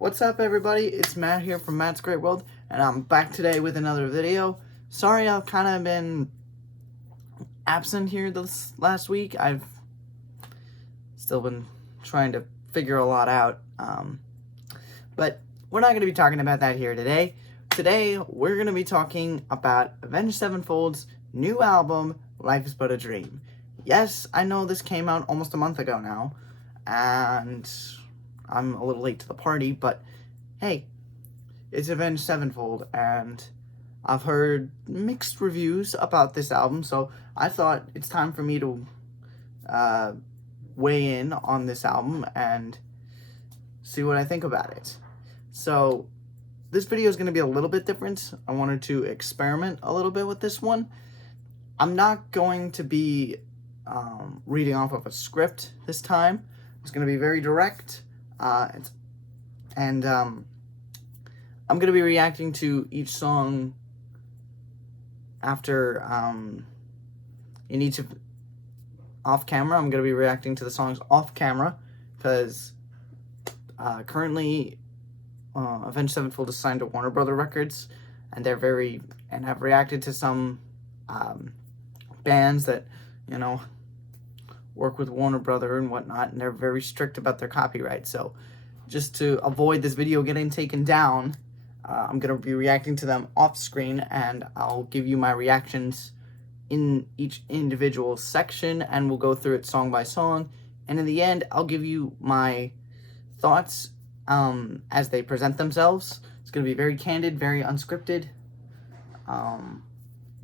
What's up, everybody? It's Matt here from Matt's Great World, and I'm back today with another video. Sorry I've kind of been absent here this last week. I've still been trying to figure a lot out, but we're not going to be talking about that here today. Today, we're going to be talking about Avenged Sevenfold's new album, Life is But a Dream. Yes, I know this came out almost a month ago now, and I'm a little late to the party, but hey, it's Avenged Sevenfold, and I've heard mixed reviews about this album, so I thought it's time for me to weigh in on this album and see what I think about it. So this video is going to be a little bit different. I wanted to experiment a little bit with this one. I'm not going to be reading off of a script this time. It's going to be very direct. I'm going to be reacting to each song after, in each of, off camera. I'm going to be reacting to the songs off camera, because currently Avenged Sevenfold is signed to Warner Brother Records, and I've reacted to some bands that, work with Warner Brother and whatnot, and they're very strict about their copyright. So just to avoid this video getting taken down, I'm going to be reacting to them off screen, and I'll give you my reactions in each individual section, and we'll go through it song by song, and in the end, I'll give you my thoughts as they present themselves. It's going to be very candid, very unscripted.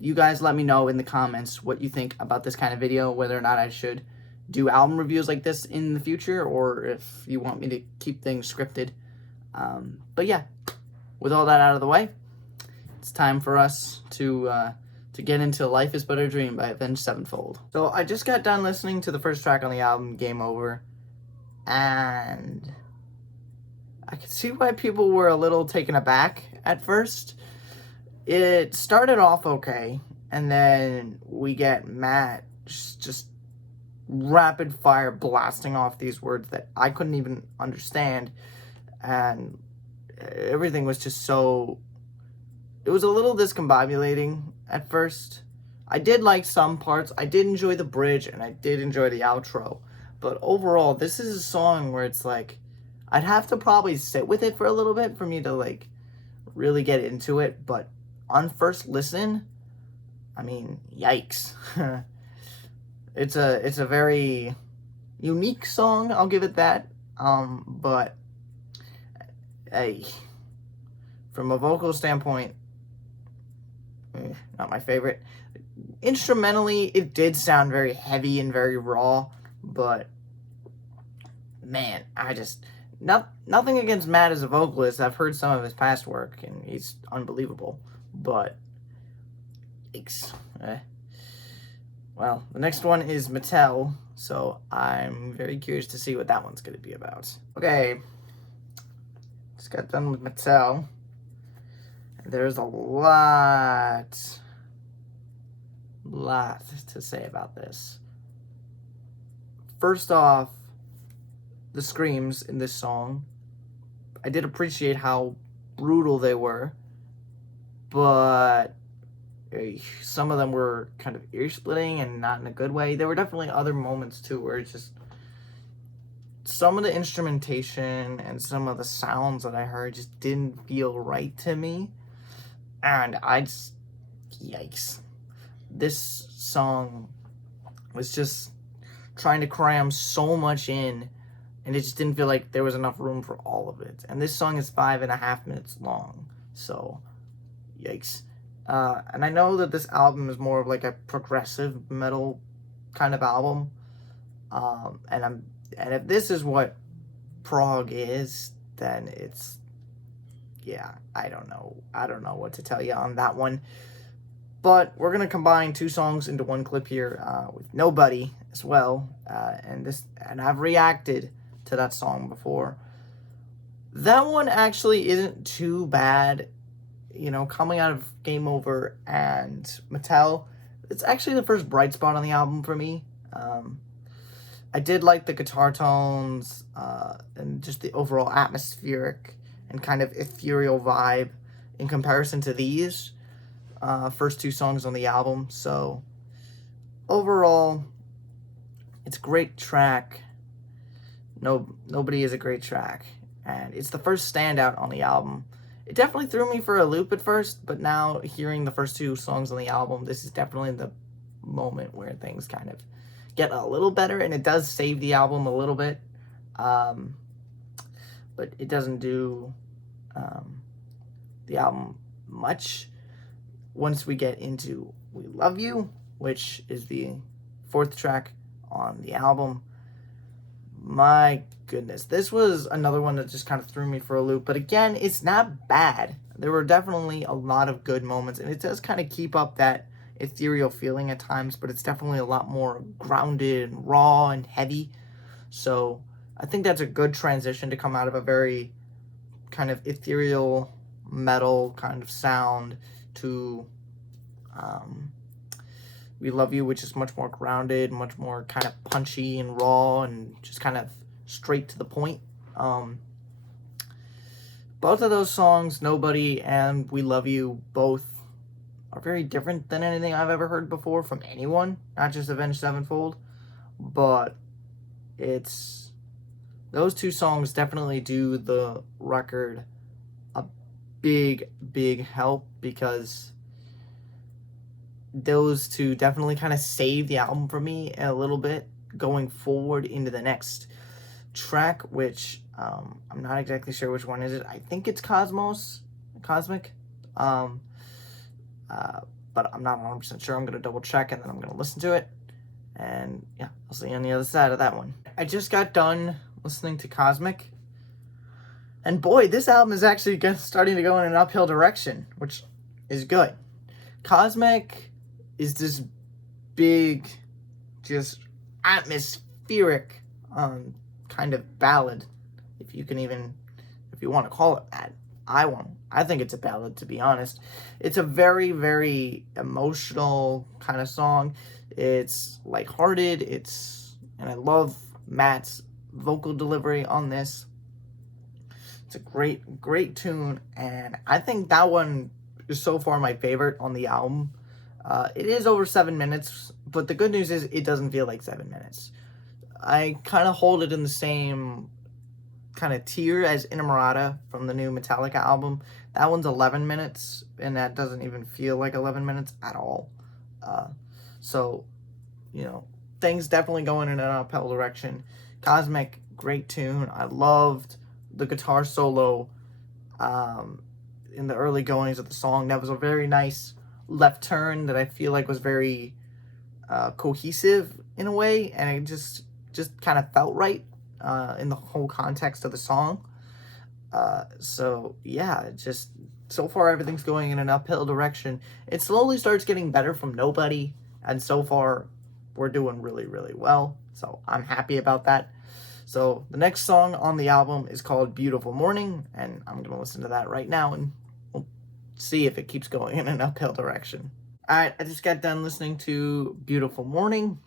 You guys let me know in the comments what you think about this kind of video, whether or not I should do album reviews like this in the future, or if you want me to keep things scripted. But yeah, with all that out of the way, it's time for us to get into Life is But a Dream by Avenged Sevenfold. So I just got done listening to the first track on the album, Game Over, and I could see why people were a little taken aback at first. It started off okay, and then we get Matt just rapid fire blasting off these words that I couldn't even understand, and everything was just so... It was a little discombobulating at first. I did like some parts. I did enjoy the bridge, and I did enjoy the outro, but overall, this is a song where it's like, I'd have to probably sit with it for a little bit for me to, like, really get into it, but on first listen, I mean, yikes. It's a very unique song, I'll give it that. But hey, from a vocal standpoint, not my favorite. Instrumentally, it did sound very heavy and very raw, but man, nothing against Matt as a vocalist. I've heard some of his past work, and he's unbelievable. But well, the next one is Mattel, so I'm very curious to see what that one's going to be about. Okay, just got done with Mattel. There's a lot to say about this. First off, the screams in this song. I did appreciate how brutal they were, but some of them were kind of ear-splitting and not in a good way. There were definitely other moments, too, where it's just... Some of the instrumentation and some of the sounds that I heard just didn't feel right to me. And yikes. This song was just trying to cram so much in, and it just didn't feel like there was enough room for all of it. And this song is 5.5 minutes long, so yikes. And I know that this album is more of like a progressive metal kind of album. And if this is what prog is, then it's, yeah, I don't know what to tell you on that one. But we're gonna combine two songs into one clip here, with Nobody as well. And I've reacted to that song before. That one actually isn't too bad. Coming out of Game Over and Mattel, it's actually the first bright spot on the album for me. I did like the guitar tones and just the overall atmospheric and kind of ethereal vibe in comparison to these first two songs on the album. So overall, it's a great track. Nobody is a great track, and it's the first standout on the album. It definitely threw me for a loop at first, but now hearing the first two songs on the album, this is definitely the moment where things kind of get a little better, and it does save the album a little bit, but it doesn't do the album much. Once we get into We Love You, which is the fourth track on the album, my goodness, this was another one that just kind of threw me for a loop. But again, it's not bad. There were definitely a lot of good moments, and it does kind of keep up that ethereal feeling at times, but it's definitely a lot more grounded and raw and heavy. So I think that's a good transition to come out of a very kind of ethereal metal kind of sound to We Love You, which is much more grounded, much more kind of punchy and raw and just kind of straight to the point. Both of those songs, Nobody and We Love You, both are very different than anything I've ever heard before from anyone, not just Avenged Sevenfold, but it's those two songs definitely do the record a big help, because those two definitely kind of save the album for me a little bit going forward into the next track, which I'm not exactly sure which one is it. I think it's Cosmic. But I'm not 100% sure. I'm going to double check and then I'm going to listen to it. And yeah, I'll see you on the other side of that one. I just got done listening to Cosmic. And boy, this album is actually starting to go in an uphill direction, which is good. Cosmic is this big, just atmospheric kind of ballad, if you want to call it that. I think it's a ballad, to be honest. It's a very, very emotional kind of song. It's lighthearted. And I love Matt's vocal delivery on this. It's a great tune, and I think that one is so far my favorite on the album. It is over 7 minutes, but the good news is it doesn't feel like 7 minutes. I kind of hold it in the same kind of tier as Inamorata from the new Metallica album. That one's 11 minutes, and that doesn't even feel like 11 minutes at all. So, things definitely going in an uphill direction. Cosmic, great tune. I loved the guitar solo in the early goings of the song. That was a very nice left turn that I feel like was very cohesive in a way, and it just kind of felt right in the whole context of the song. So yeah, so far everything's going in an uphill direction. It slowly starts getting better from Nobody, and so far we're doing really, really well. So I'm happy about that. So the next song on the album is called Beautiful Morning, and I'm going to listen to that right now, and we'll see if it keeps going in an uphill direction. Alright, I just got done listening to Beautiful Morning,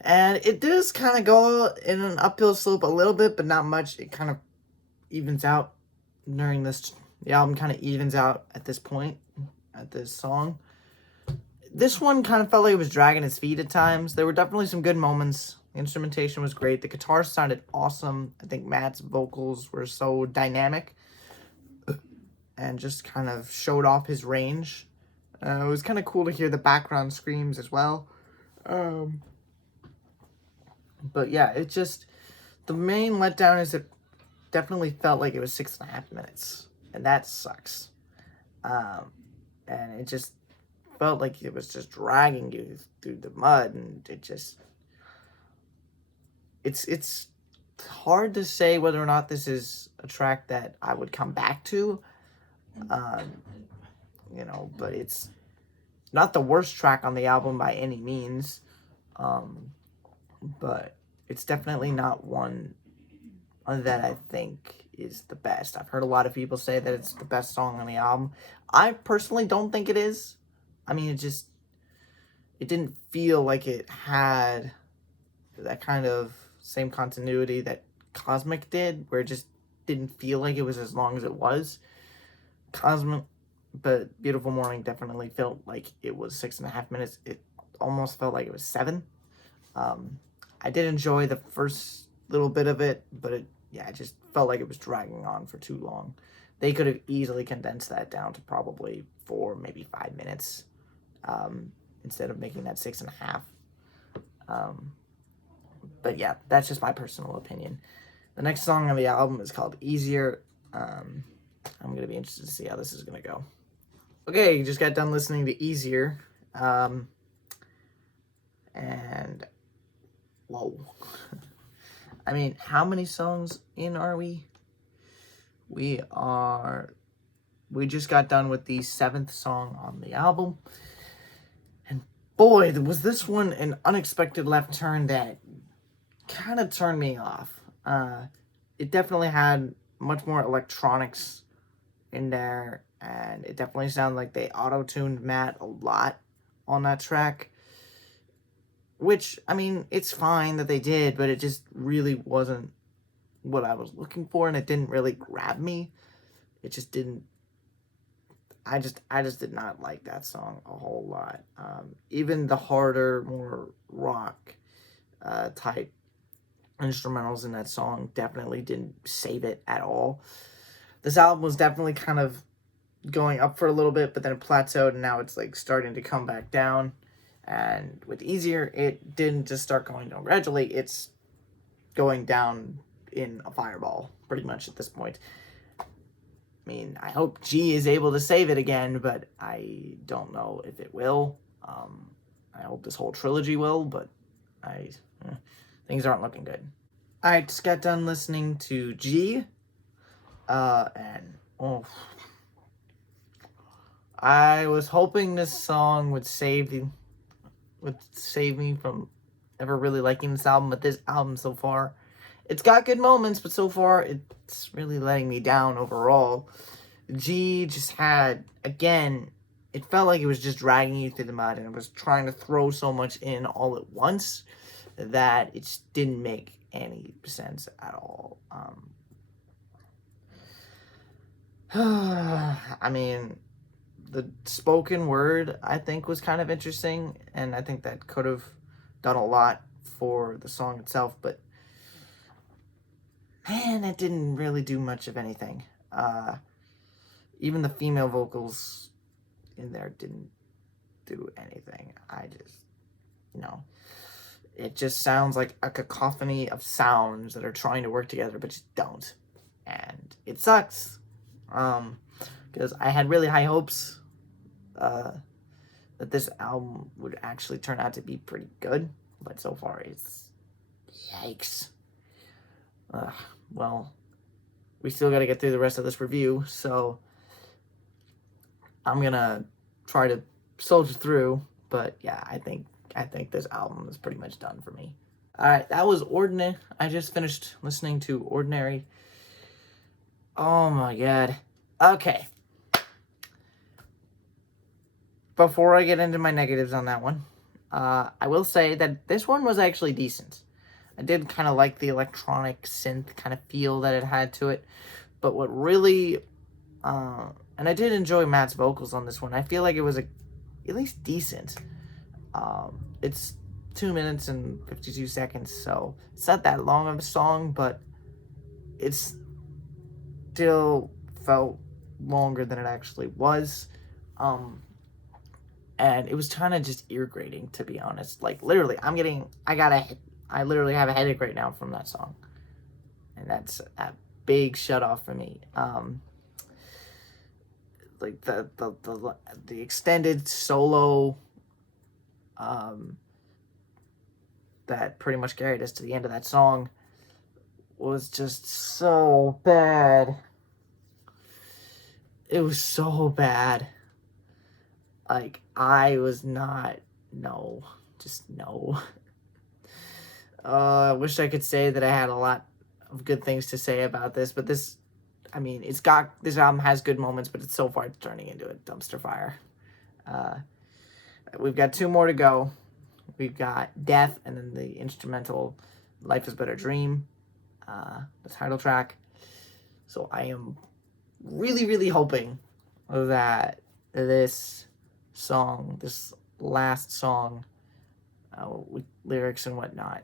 and it does kind of go in an uphill slope a little bit, but not much. It kind of evens out during this. The album kind of evens out at this point, at this song. This one kind of felt like it was dragging its feet at times. There were definitely some good moments. The instrumentation was great. The guitar sounded awesome. I think Matt's vocals were so dynamic and just kind of showed off his range. It was kind of cool to hear the background screams as well. But yeah, the main letdown is it definitely felt like it was 6.5 minutes. And that sucks. And it just felt like it was just dragging you through the mud, and it's hard to say whether or not this is a track that I would come back to, but it's not the worst track on the album by any means, but it's definitely not one that I think is the best. I've heard a lot of people say that it's the best song on the album. I personally don't think it is. I mean, it didn't feel like it had that kind of same continuity that Cosmic did, where it just didn't feel like it was as long as it was. Cosmic, but Beautiful Morning definitely felt like it was 6.5 minutes. It almost felt like it was 7. I did enjoy the first little bit of it, but it just felt like it was dragging on for too long. They could have easily condensed that down to probably 4, maybe 5 minutes, instead of making that 6.5. But yeah, that's just my personal opinion. The next song on the album is called Easier. I'm going to be interested to see how this is going to go. Okay, just got done listening to Easier. And, whoa. I mean, how many songs in are we? We just got done with the 7th song on the album. And boy, was this one an unexpected left turn that kind of turned me off. It definitely had much more electronics in there, and it definitely sounded like they auto-tuned Matt a lot on that track. Which, I mean, it's fine that they did, but it just really wasn't what I was looking for, and it didn't really grab me. It just didn't. I just did not like that song a whole lot. Even the harder, more rock type instrumentals in that song definitely didn't save it at all. This album was definitely kind of going up for a little bit, but then it plateaued, and now it's like starting to come back down. And with Easier, it didn't just start going down gradually, it's going down in a fireball, pretty much at this point. I mean, I hope G is able to save it again, but I don't know if it will. I hope this whole trilogy will, but things aren't looking good. I just got done listening to G, and I was hoping this song would save me from ever really liking this album, but this album so far, it's got good moments, but so far it's really letting me down overall. G just had, again, it felt like it was just dragging you through the mud, and it was trying to throw so much in all at once that it just didn't make any sense at all. I mean, the spoken word, I think, was kind of interesting, and I think that could have done a lot for the song itself, but man, it didn't really do much of anything. Even the female vocals in there didn't do anything. It just sounds like a cacophony of sounds that are trying to work together, but just don't. And it sucks. Because I had really high hopes that this album would actually turn out to be pretty good, but so far it's yikes. Well, we still got to get through the rest of this review, so I'm gonna try to soldier through. But yeah, I think this album is pretty much done for me. All right, that was Ordinary. I just finished listening to Ordinary. Oh my god. Okay. Before I get into my negatives on that one, I will say that this one was actually decent. I did kind of like the electronic synth kind of feel that it had to it. But what really... and I did enjoy Matt's vocals on this one. I feel like it was at least decent. It's 2 minutes and 52 seconds, so it's not that long of a song, but it still felt longer than it actually was. And it was kind of just ear grating, to be honest. Like, literally, I literally have a headache right now from that song. And that's a big shut off for me. Like, the extended solo, that pretty much carried us to the end of that song was just so bad. It was so bad. Like, I was not, no. I wish I could say that I had a lot of good things to say about this, but this album has good moments, but so far it's turning into a dumpster fire. We've got 2 more to go. we've got Death, and then the instrumental Life is But a Dream, the title track. So I am really, really hoping that this song, this last song, with lyrics and whatnot,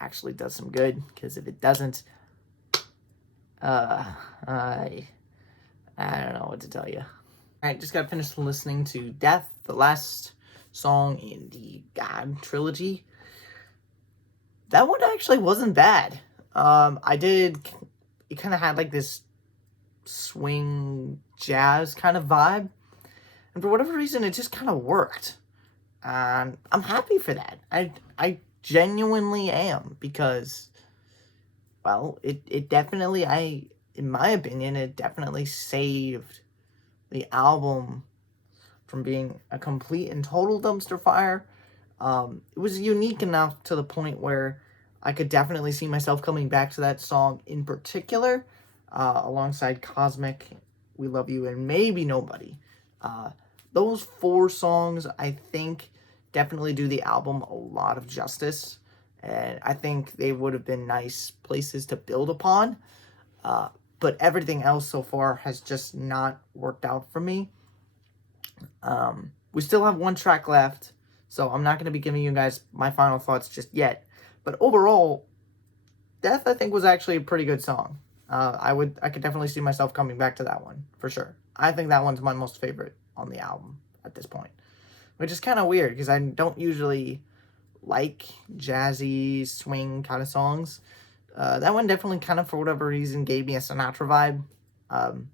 actually does some good. Because if it doesn't, I don't know what to tell you. Alright, just got finished listening to Death, the last song in the God trilogy. That one actually wasn't bad. It kind of had like this swing jazz kind of vibe. And for whatever reason, it just kind of worked. And I'm happy for that. I genuinely am, because, well, it definitely, in my opinion, it definitely saved the album from being a complete and total dumpster fire. It was unique enough to the point where I could definitely see myself coming back to that song in particular, alongside Cosmic, We Love You, and maybe Nobody. Those 4 songs, I think, definitely do the album a lot of justice, and I think they would have been nice places to build upon. But everything else so far has just not worked out for me. We still have 1 track left, so I'm not going to be giving you guys my final thoughts just yet. But overall, Death, I think, was actually a pretty good song. I could definitely see myself coming back to that one, for sure. I think that one's my most favorite on the album at this point. Which is kind of weird, because I don't usually like jazzy, swing kind of songs. That one definitely kind of, for whatever reason, gave me a Sinatra vibe.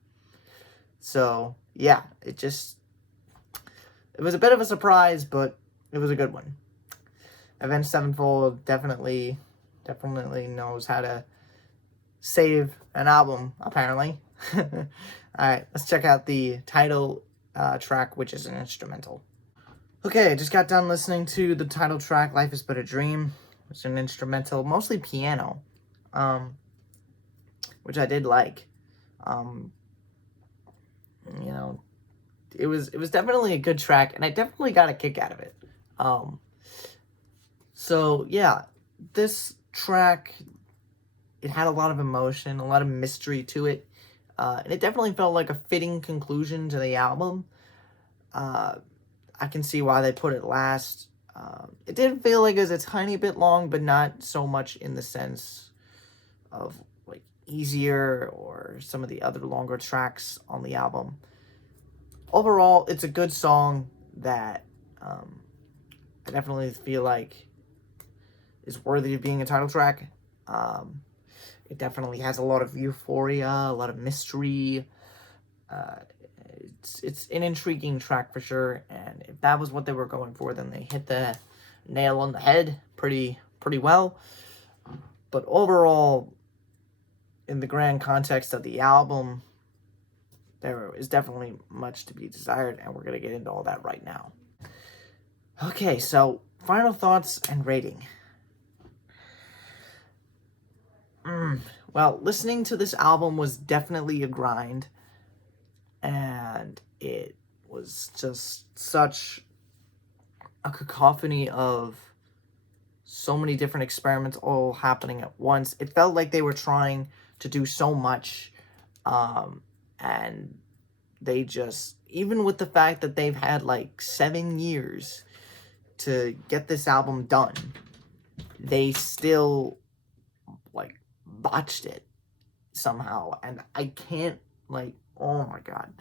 So, yeah, it was a bit of a surprise, but it was a good one. Avenged Sevenfold definitely knows how to save an album, apparently. Alright, let's check out the title track, which is an instrumental. Okay, I just got done listening to the title track, Life is But a Dream. It's an instrumental, mostly piano, which I did like. You know, it was definitely a good track, and I definitely got a kick out of it. So yeah, this track, it had a lot of emotion, a lot of mystery to it, and it definitely felt like a fitting conclusion to the album. I can see why they put it last. It did feel like it was a tiny bit long, but not so much in the sense of like Easier or some of the other longer tracks on the album. Overall, it's a good song that I definitely feel like is worthy of being a title track. It definitely has a lot of euphoria, a lot of mystery. It's an intriguing track for sure, and if that was what they were going for, then they hit the nail on the head pretty well. But overall, in the grand context of the album, there is definitely much to be desired, and we're going to get into all that right now. Okay, so final thoughts and rating. Well, listening to this album was definitely a grind, and it was just such a cacophony of so many different experiments all happening at once. It felt like they were trying to do so much, and they just, even with the fact that they've had like 7 years to get this album done, they still like botched it somehow, and I can't, like, oh my god.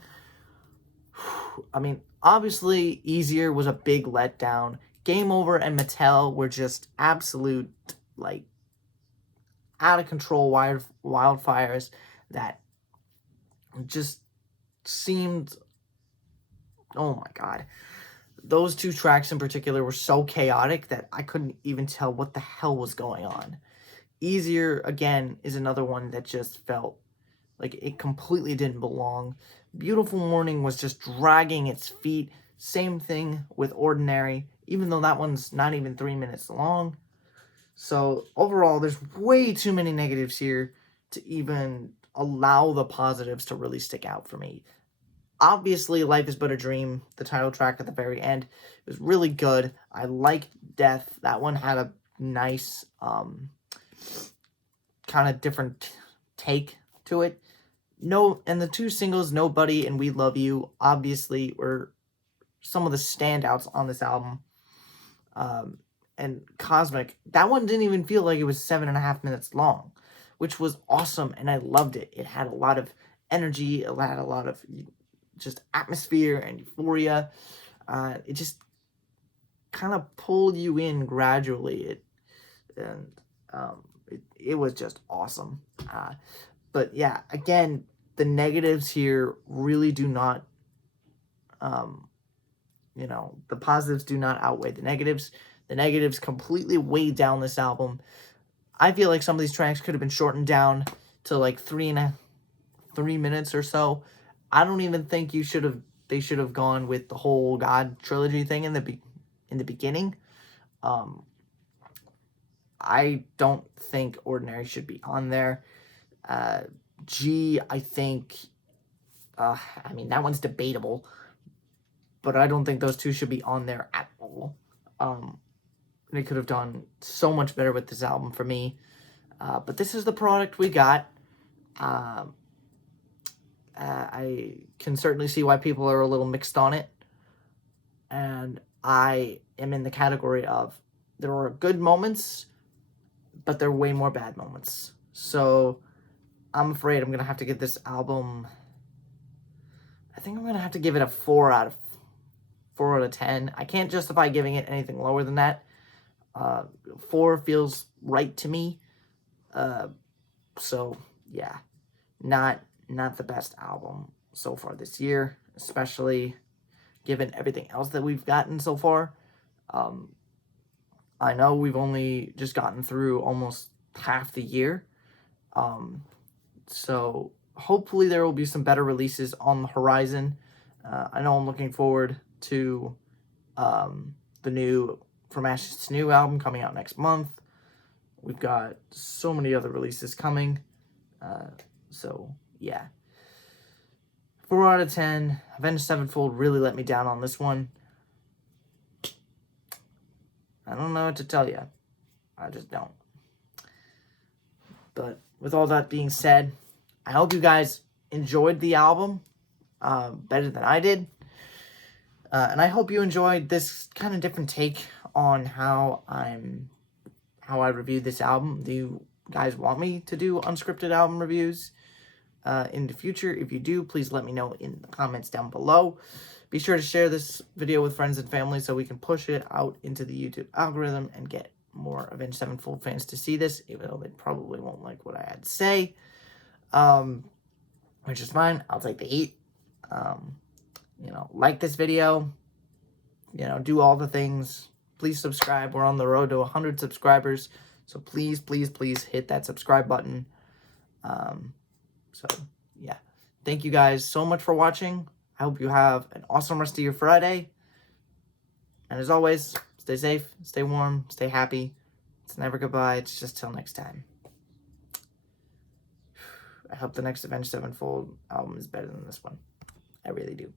I mean, obviously Easier was a big letdown. Game Over and Mattel were just absolute, like, out of control wildfires that just seemed, oh my god. Those 2 tracks in particular were so chaotic that I couldn't even tell what the hell was going on. Easier, again, is another one that just felt like it completely didn't belong. Beautiful Morning was just dragging its feet. Same thing with Ordinary, even though that one's not even 3 minutes long. So overall, there's way too many negatives here to even allow the positives to really stick out for me. Obviously, Life is But a Dream, the title track at the very end, it was really good. I liked Death. That one had a nice kind of different take to it. No, and the two singles, Nobody and We Love You, obviously were some of the standouts on this album. And Cosmic, that one didn't even feel like it was 7.5 minutes long, which was awesome, and I loved it. It had a lot of energy, it had a lot of just atmosphere and euphoria. It just kind of pulled you in gradually. It was just awesome. But yeah, again, the negatives here really do not, the positives do not outweigh the negatives. The negatives completely weighed down this album. I feel like some of these tracks could have been shortened down to like 3 minutes or so. I don't even think they should have gone with the whole God trilogy thing in the beginning. I don't think Ordinary should be on there. G, I think, I mean, that one's debatable, but I don't think those two should be on there at all. They could have done so much better with this album for me. But this is the product we got. I can certainly see why people are a little mixed on it. And I am in the category of there were good moments, but there are way more bad moments. So I'm afraid I'm going to have to give this album, I think I'm going to have to give it a 4 out of 10. I can't justify giving it anything lower than that. 4 feels right to me. So yeah, not the best album so far this year, especially given everything else that we've gotten so far. I know we've only just gotten through almost half the year. So hopefully there will be some better releases on the horizon. I know I'm looking forward to the new From Ashes to New album coming out next month. We've got so many other releases coming. So, yeah. 4 out of 10. Avenged Sevenfold really let me down on this one. I don't know what to tell you. I just don't. But with all that being said, I hope you guys enjoyed the album better than I did. And I hope you enjoyed this kind of different take on how I reviewed this album. Do you guys want me to do unscripted album reviews in the future? If you do, please let me know in the comments down below. Be sure to share this video with friends and family so we can push it out into the YouTube algorithm and get more Avenged Sevenfold fans to see this, even though they probably won't like what I had to say. Which is fine. I'll take the heat. Like this video. Do all the things. Please subscribe. We're on the road to 100 subscribers. So please, please, please hit that subscribe button. So, yeah. Thank you guys so much for watching. I hope you have an awesome rest of your Friday. And as always, stay safe, stay warm, stay happy. It's never goodbye. It's just till next time. I hope the next Avenged Sevenfold album is better than this one. I really do.